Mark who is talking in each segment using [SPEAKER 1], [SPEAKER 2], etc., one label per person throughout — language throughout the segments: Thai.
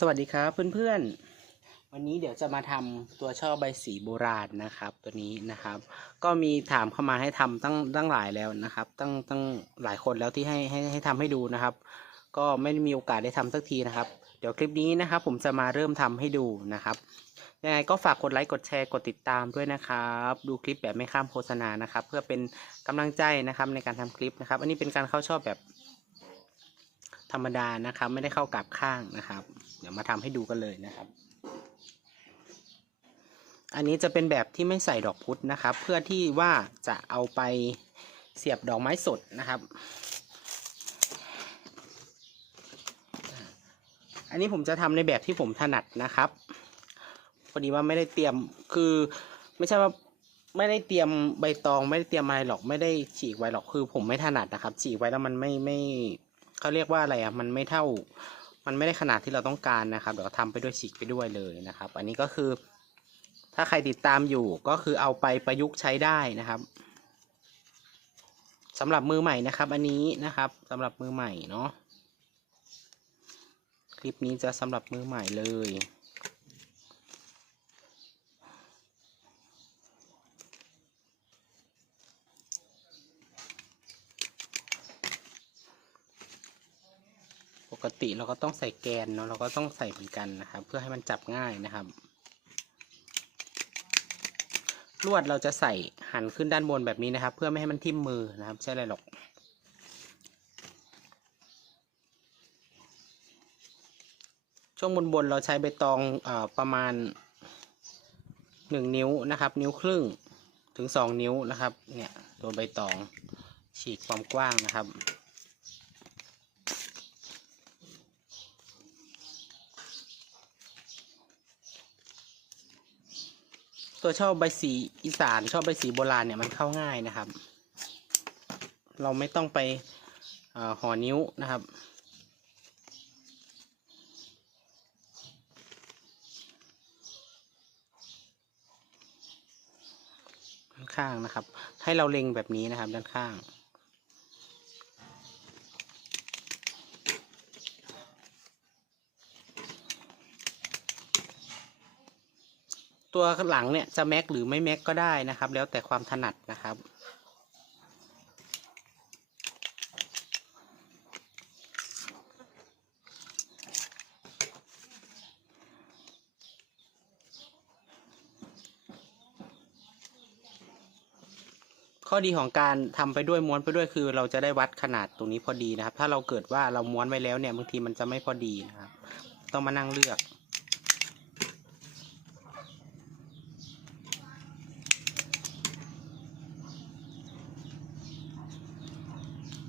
[SPEAKER 1] สวัสดีครับเพื่อนๆ วันนี้เดี๋ยวจะมาทำตัวช่อใบสีโบราณนะครับ ตัวนี้นะครับ ก็มีถามเข้ามาให้ทำตั้งตั้งหลายแล้วนะครับ ตั้งตั้งหลายคนแล้วที่ให้ให้ให้ทำให้ดูนะครับ ก็ไม่มีโอกาสได้ทำสักทีนะครับ เดี๋ยวคลิปนี้นะครับ ผมจะมาเริ่มทำให้ดูนะครับยังไงก็ฝากกดไลค์กดแชร์กดติดตามด้วยนะครับ ดูคลิปแบบไม่ข้ามโฆษณานะครับ เพื่อเป็นกำลังใจนะครับในการทำคลิปนะครับ อันนี้เป็นการเข้าชอบแบบธรรมดานะครับ ไม่ได้เข้ากับข้างนะครับ ดี๋ยวมาทำให้ดูกันเลยนะครับ อันนี้จะเป็นแบบที่ไม่ใส่ดอกพุธนะครับ เพื่อที่ว่าจะเอาไปเสียบดอกไม้สดนะครับ อันนี้ผมจะทำในแบบที่ผมถนัดนะครับพอดีว่าไม่ได้เตรียมคือไม่ใช่ว่าไม่ได้เตรียมใบตองไม่ได้เตรียมอะไรหรอกไม่ได้ฉีกไว้หรอกคือผมไม่ถนัดนะครับ ฉีกไว้แล้วมันไม่ไม่เขาเรียกว่าอะไรอะมันไม่เท่า มันไม่ได้ขนาดที่เราต้องการนะครับ เดี๋ยวทำไปด้วยฉีกไปด้วยเลยนะครับ อันนี้ก็คือ ถ้าใครติดตามอยู่ก็คือเอาไปประยุกต์ใช้ได้นะครับสำหรับมือใหม่นะครับ อันนี้นะครับสำหรับมือใหม่เนาะคลิปนี้จะสำหรับมือใหม่เลย กติเราก็ต้องใส่แกนเนาะเราก็ต้องใส่เหมือนกันนะครับ เพื่อให้มันจับง่ายนะครับลวดเราจะใส่หันขึ้นด้านบนแบบนี้นะครับ เพื่อไม่ให้มันทิ่มมือนะครับใช่อะไรหรอกช่วงบนบนเราใช้ใบตองอประมาณหนึ่งนิ้วนะครับ นิ้วครึ่งถึงสองนิ้วนะครับเนี่ยตัวใบตองฉีกความกว้างนะครับ ตัวชอบใบสีอีสานชอบใบสีโบราณเนี่ยมันเข้าง่ายนะครับ เราไม่ต้องไปห่อนิ้วนะครับ ด้านข้างนะครับ ให้เราเล็งแบบนี้นะครับด้านข้าง ตัวหลังเนี่ยจะแม็กหรือไม่แม็กก็ได้นะครับ แล้วแต่ความถนัดนะครับ ข้อดีของการทำไปด้วยม้วนไปด้วยคือ เราจะได้วัดขนาดตรงนี้พอดีนะครับ ถ้าเราเกิดว่าเราม้วนไว้แล้วเนี่ยบางทีมันจะไม่พอดีนะครับ ต้องมานั่งเลือก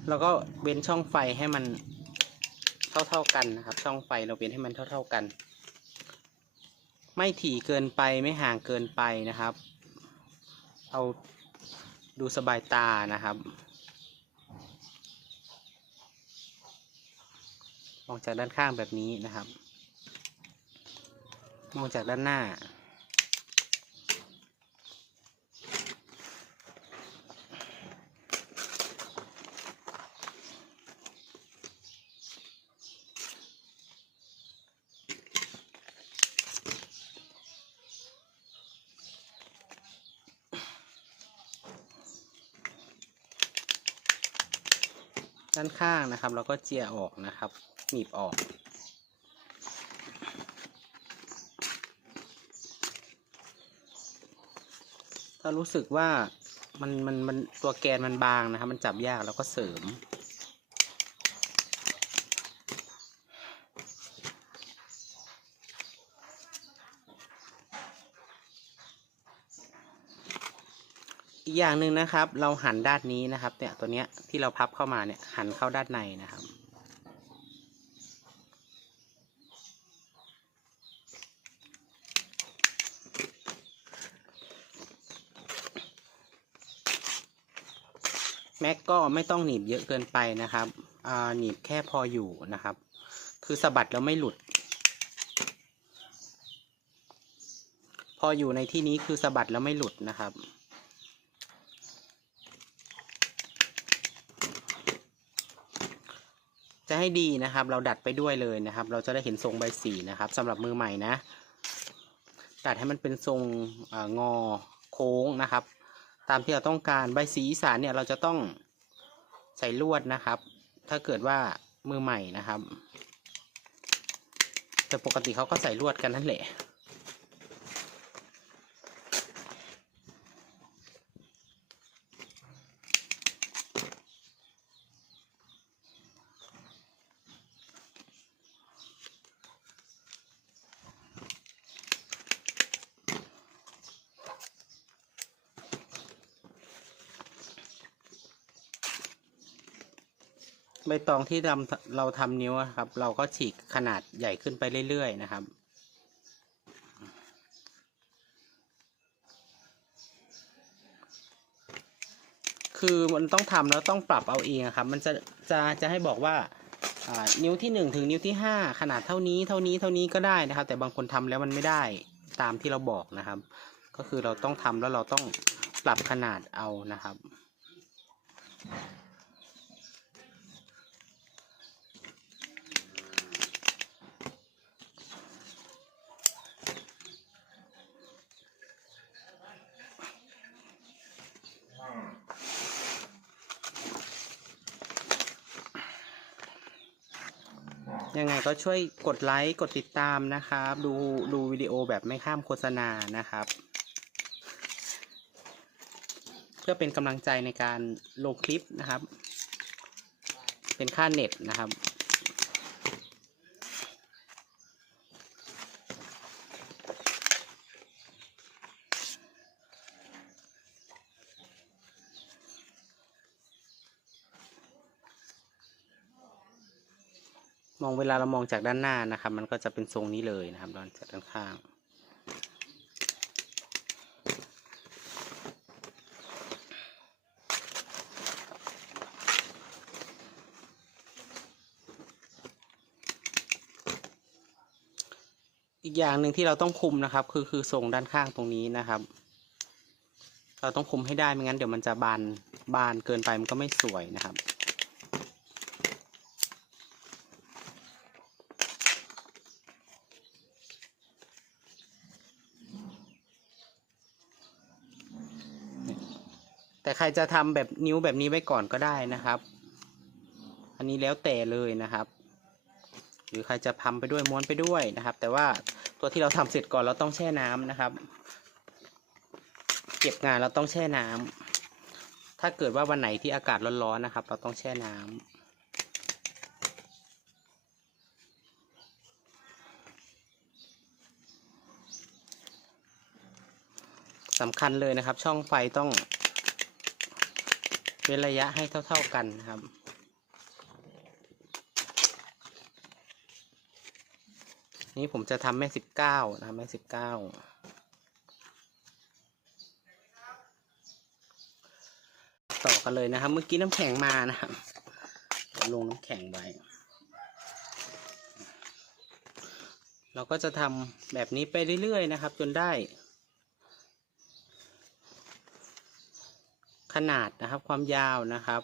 [SPEAKER 1] แล้วก็เว้นช่องไฟให้มันเท่าๆกันนะครับ ช่องไฟเราเว้นให้มันเท่า ๆกัน ไม่ถี่เกินไปไม่ห่างเกินไปนะครับ เอาดูสบายตานะครับมองจากด้านข้างแบบนี้นะครับ มองจากด้านหน้า ด้านข้างนะครับ เราก็เจียออกนะครับ หนีบออก ถ้ารู้สึกว่ามันมันมันตัวแกนมันบางนะครับ มันจับยากเราก็เสริม กอย่างหนึ่งนะครับ เราหันด้านนี้นะครับ เนี่ยตัวเนี้ยที่เราพับเข้ามาเนี่ยหันเข้าด้านในนะครับ แม็กก็ไม่ต้องหนีบเยอะเกินไปนะครับอ่าหนีบแค่พออยู่นะครับ คือสะบัดแล้วไม่หลุด พออยู่ในที่นี้คือสะบัดแล้วไม่หลุดนะครับ จะให้ดีนะครับ เราดัดไปด้วยเลยนะครับ เราจะได้เห็นทรงใบสีนะครับสำหรับมือใหม่นะดัดให้มันเป็นทรงองอโค้งนะครับ ตามที่เราต้องการใบสีอีสานเนี่ยเราจะต้องใส่ลวดนะครับ ถ้าเกิดว่ามือใหม่นะครับ แต่ปกติเขาก็ใส่ลวดกันนั่นแหละ ใบตองที่ทำเราทำนิ้วครับ เราก็ฉีกขนาดใหญ่ขึ้นไปเรื่อยๆนะครับ คือมันต้องทำแล้วต้องปรับเอาเองครับ มันจะจะจะให้บอกว่าอ่านิ้วที่หนึ่งถึงนิ้วที่ห้าขนาดเท่านี้เท่านี้เท่านี้ก็ได้นะครับ แต่บางคนทำแล้วมันไม่ได้ตามที่เราบอกนะครับ ก็คือเราต้องทำแล้วเราต้องปรับขนาดเอานะครับ ยังไงก็ช่วยกดไลค์กดติดตามนะครับ ดูดูวิดีโอแบบไม่ข้ามโฆษณานะครับ เพื่อเป็นกำลังใจในการลงคลิปนะครับ เป็นค่าเน็ตนะครับ มองเวลาเรามองจากด้านหน้านะครับ มันก็จะเป็นทรงนี้เลยนะครับด้านจากด้านข้าง อีกอย่างหนึ่งที่เราต้องคุมนะครับ คือคือทรงด้านข้างตรงนี้นะครับ เราต้องคุมให้ได้ไม่งั้นเดี๋ยวมันจะบานบานเกินไปมันก็ไม่สวยนะครับ แต่ใครจะทำแบบนิ้วแบบนี้ไว้ก่อนก็ได้นะครับ อันนี้แล้วแต่เลยนะครับ หรือใครจะทำไปด้วยม้วนไปด้วยนะครับ แต่ว่าตัวที่เราทำเสร็จก่อนเราต้องแช่น้ำนะครับ เก็บงานเราต้องแช่น้ำถ้าเกิดว่าวันไหนที่อากาศร้อนๆนะครับ เราต้องแช่น้ำสำคัญเลยนะครับ ช่องไฟต้อง เว้นระยะให้เท่า ๆกันนะครับ นี่ผมจะทำแม่สิบเก้านะครับแม่สิบเก้าต่อกันเลยนะครับ เมื่อกี้น้ำแข็งมานะครับลงน้ำแข็งไว้ เราก็จะทำแบบนี้ไปเรื่อยๆนะครับ จนได้ ขนาดนะครับความยาวนะครับ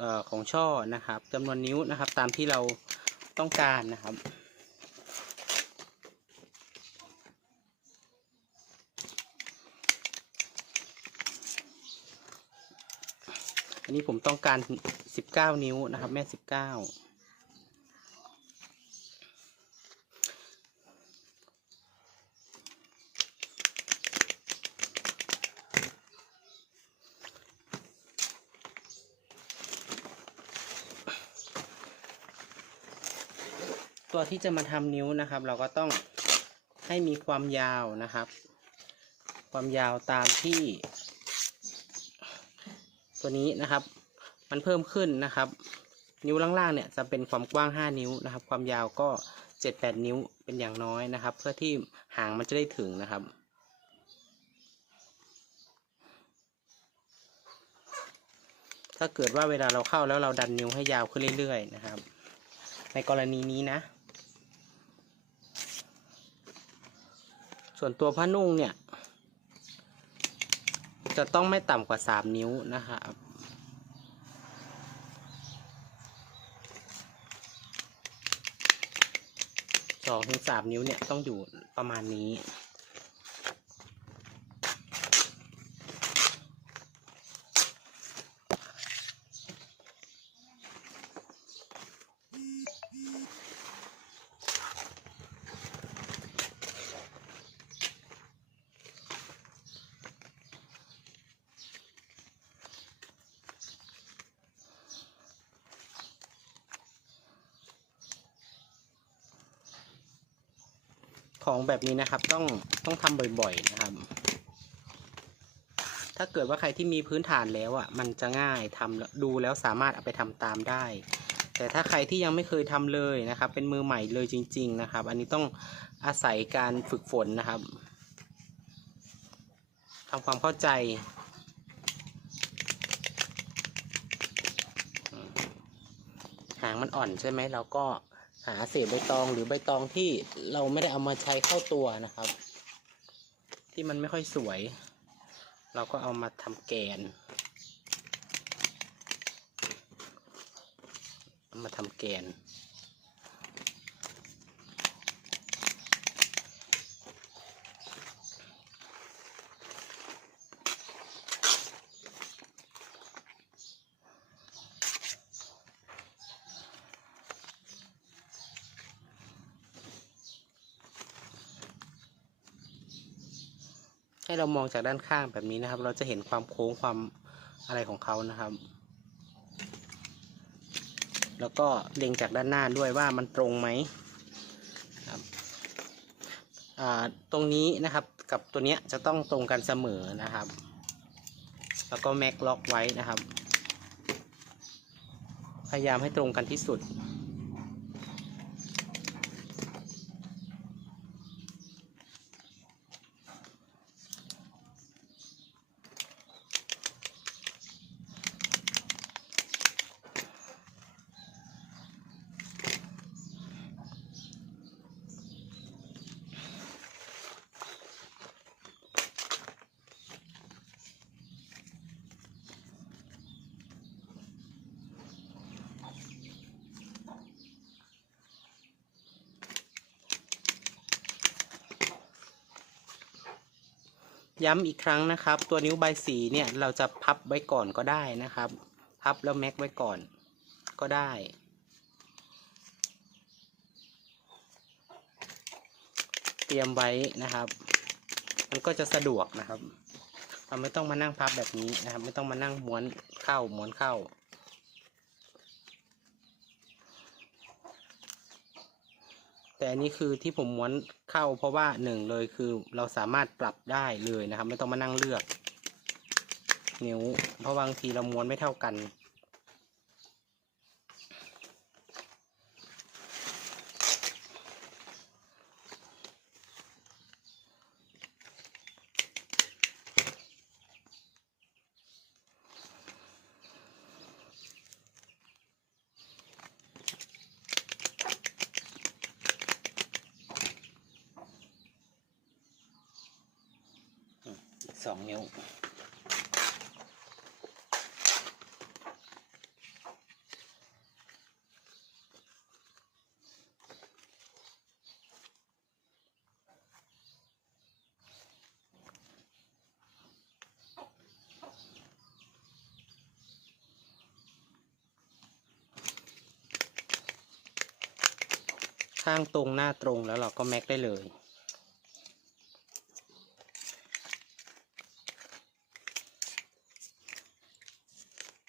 [SPEAKER 1] ออของช่อนะครับจำนวนนิ้วนะครับ ตามที่เราต้องการนะครับ อันนี้ผมต้องการ 19 นิ้วนะครับ แม่ 19 ตัวที่จะมาทำนิ้วนะครับ เราก็ต้องให้มีความยาวนะครับ ความยาวตามที่ ตัวนี้นะครับ มันเพิ่มขึ้นนะครับ นิ้วล่างๆเนี่ยจะเป็นความกว้าง 5 นิ้วนะครับ ความยาวก็ 7-8 นิ้วเป็นอย่างน้อยนะครับ เพื่อที่หางมันจะได้ถึงนะครับถ้าเกิดว่าเวลาเราเข้าแล้วเราดันนิ้วให้ยาวขึ้นเรื่อย ๆ นะครับ ในกรณีนี้นะ ส่วนตัวผ้านุ่งเนี่ย จะต้องไม่ต่ำกว่าสามนิ้วนะครับสองถึงสามนิ้วเนี่ยต้องอยู่ประมาณนี้ ของแบบนี้นะครับต้องต้องทำบ่อยๆนะครับ ถ้าเกิดว่าใครที่มีพื้นฐานแล้วอะมันจะง่ายทำแล้วดูแล้วสามารถเอาไปทำตามได้ แต่ถ้าใครที่ยังไม่เคยทำเลยนะครับ เป็นมือใหม่เลยจริง ๆ นะครับ อันนี้ต้องอาศัยการฝึกฝนนะครับทำความเข้าใจหางมันอ่อนใช่ไหมเราก็ หาเศษใบตองหรือใบตองที่เราไม่ได้เอามาใช้เข้าตัวนะครับ ที่มันไม่ค่อยสวย เราก็เอามาทำแกนเอามาทำแกน ให้เรามองจากด้านข้างแบบนี้นะครับ เราจะเห็นความโค้งความอะไรของเขานะครับ แล้วก็เล็งจากด้านหน้าด้วยว่ามันตรงไหมครับตรงนี้นะครับกับตัวเนี้ยจะต้องตรงกันเสมอนะครับ แล้วก็แม็กล็อกไว้นะครับ พยายามให้ตรงกันที่สุด ย้ำอีกครั้งนะครับ ตัวนิ้วใบสีเนี่ยเราจะพับไว้ก่อนก็ได้นะครับ พับแล้วแม็กไว้ก่อนก็ได้ เตรียมไว้นะครับ มันก็จะสะดวกนะครับ เราไม่ต้องมานั่งพับแบบนี้นะครับ ไม่ต้องมานั่งม้วนเข้าม้วนเข้า แต่อันนี้คือที่ผมม้วนเข้าเพราะว่าหนึ่งเลยคือเราสามารถปรับได้เลยนะครับ ไม่ต้องมานั่งเลือก นิ้วเพราะบางทีเราม้วนไม่เท่ากัน อีก สองนิ้วข้างตรงหน้าตรงแล้วเราก็แม็กได้เลย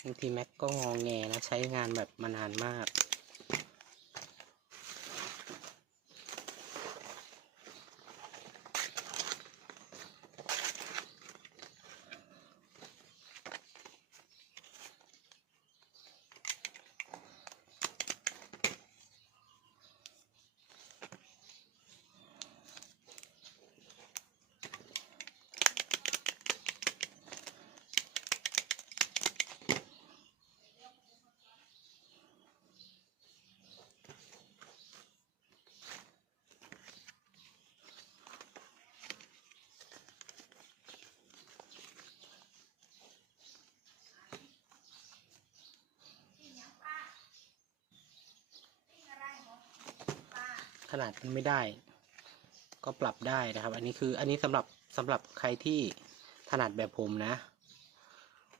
[SPEAKER 1] บางทีแม็กก็งองแงนะ ใช้งานแบบมานานมาก ขนาดมันไม่ได้ ก็ปรับได้นะครับ อันนี้คืออันนี้สำหรับสำหรับใครที่ถนัดแบบผมนะ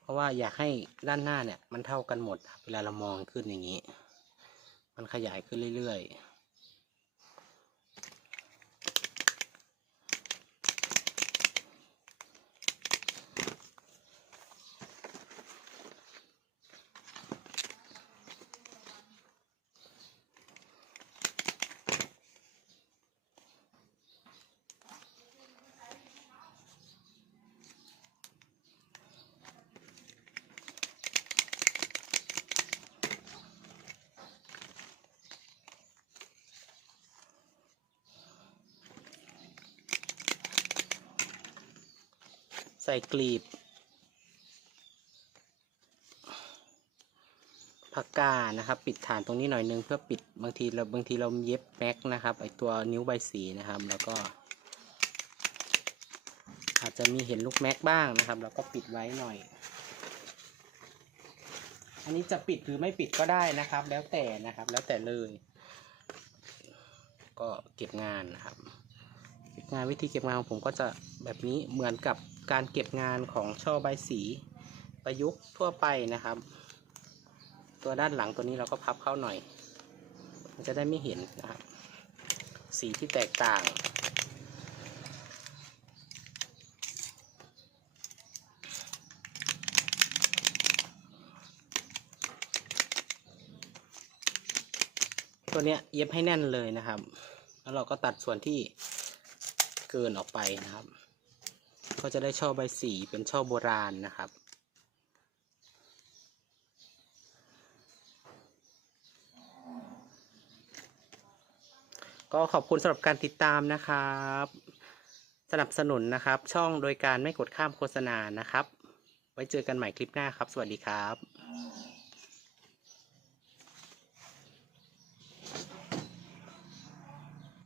[SPEAKER 1] เพราะว่าอยากให้ด้านหน้าเนี่ย มันเท่ากันหมด เวลาเรามองขึ้นอย่างนี้ มันขยายขึ้นเรื่อยๆ ใส่กลีบ ผักกาดนะครับ ปิดฐานตรงนี้หน่อยนึงเพื่อปิดบางทีเราบางทีเราเย็บแม็กนะครับไอตัวนิ้วใบสีนะครับ แล้วก็ อาจจะมีเห็นลูกแม็กบ้างนะครับ แล้วก็ปิดไว้หน่อย อันนี้จะปิดหรือไม่ปิดก็ได้นะครับ แล้วแต่นะครับ แล้วแต่เลย ก็เก็บงานนะครับ เก็บงานวิธีเก็บงานของผมก็จะแบบนี้เหมือนกับ การเก็บงานของช่อใบสีประยุกต์ทั่วไปนะครับ ตัวด้านหลังตัวนี้เราก็พับเข้าหน่อย มันจะได้ไม่เห็นนะครับ สีที่แตกต่าง ตัวเนี้ยเย็บให้แน่นเลยนะครับ แล้วเราก็ตัดส่วนที่เกินออกไปนะครับ ก็จะได้ช่อใบสีเป็นช่อโบราณนะครับ ก็ขอบคุณสำหรับการติดตามนะครับ สนับสนุนนะครับ ช่องโดยการไม่กดข้ามโฆษณานะครับ ไว้เจอกันใหม่คลิปหน้าครับ สวัสดีครับ